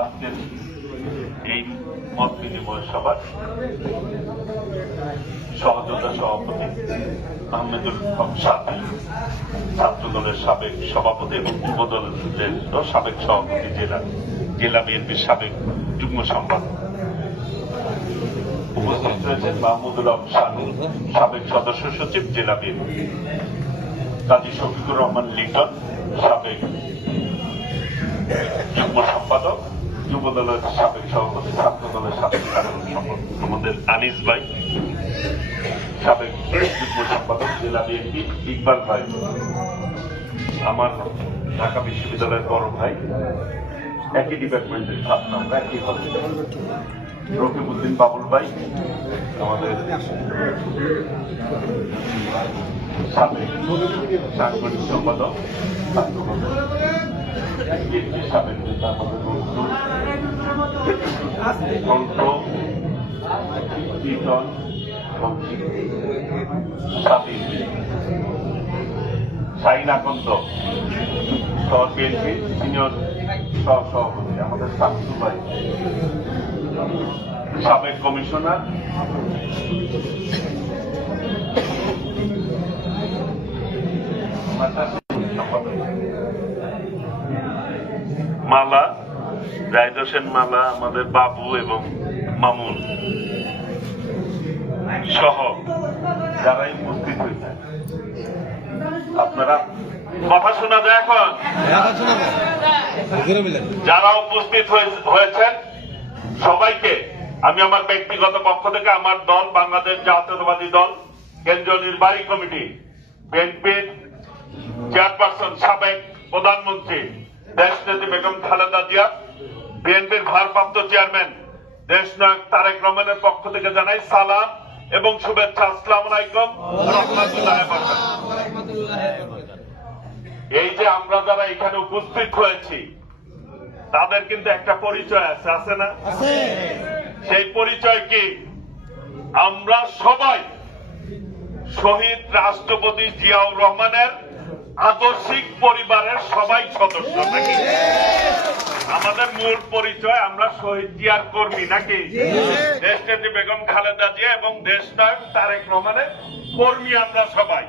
আজকের এই মত বিনিময় সভার সহযোগিতা সভাপতি আহমেদুল হক সাথী, ছাত্র দলের সাবেক সভাপতি এবং যুব দলের সাবেক সভাপতি, জেলা বিএনপির সাবেক যুগ্ম সম্পাদক উপস্থিত রয়েছেন মাহমুদুল হক শানু, সাবেক সদস্য সচিব, জেলা বিএনপি, কাজী শফিকুর রহমান লিটন, সাবেক যুগ্ম সম্পাদক, যুব দলের সাবেক সভাপতি, ছাত্র দলের সাবেক সাধারণ সম্পাদক, আমাদের আনিস ভাই, সাবেক যুগ্ম সম্পাদক, জেলা বিএনপি, ইকবাল ভাই, আমার ঢাকা বিশ্ববিদ্যালয়ের বড় ভাই, একই ডিপার্টমেন্টের ছাত্র, একই হবে, রকিবউদ্দিন বাবুল ভাই, আমাদের সাবেক সাংগঠনিক সম্পাদক, সাবেক নেতা, আমাদের কণ্ঠ, কীর্তন, সাবিক, শাহিন আকন্দ, শহর বিএনপি সিনিয়র সহসভাপতি, আমাদের শামসু ভাই, সাবেক কমিশনার, মালা, জাহিদ হোসেন মালা, আমাদের বাবু এবং মামুন সহ যারাই উপস্থিত হয়েছে, আপনারা কথা শোনা যায় এখন? যারা উপস্থিত হয়েছেন সবাইকে আমি আমার ব্যক্তিগত পক্ষ থেকে আমার দল বাংলাদেশ জাতীয়তাবাদী দল কেন্দ্রীয় নির্বাহী কমিটি বিএনপির চেয়ারপারসন, সাবেক প্রধানমন্ত্রী দেশনেত্রী বেগম খালেদা জিয়া, বিএনপির ভারপ্রাপ্ত চেয়ারম্যান দেশনায়ক তারেক রহমানের পক্ষ থেকে জানাই সালাম এবং শুভেচ্ছা। আসসালামু আলাইকুম ওয়া রাহমাতুল্লাহি ওয়া বারাকাতুহু। এই যে আমরা যারা এখানে উপস্থিত হয়েছি তাদের কিন্তু একটা পরিচয় আছে না? সেই পরিচয় কি? আমরা সবাই শহীদ রাষ্ট্রপতি জিয়াউর রহমানের আদর্শিক পরিবারের সবাই সদস্য নাকি? আমাদের মূল পরিচয় আমরা শহীদ জিয়ার কর্মী নাকি? দেশনেত্রী বেগম খালেদা জিয়া এবং দেশনায়ক তারেক রহমানের কর্মী আমরা সবাই।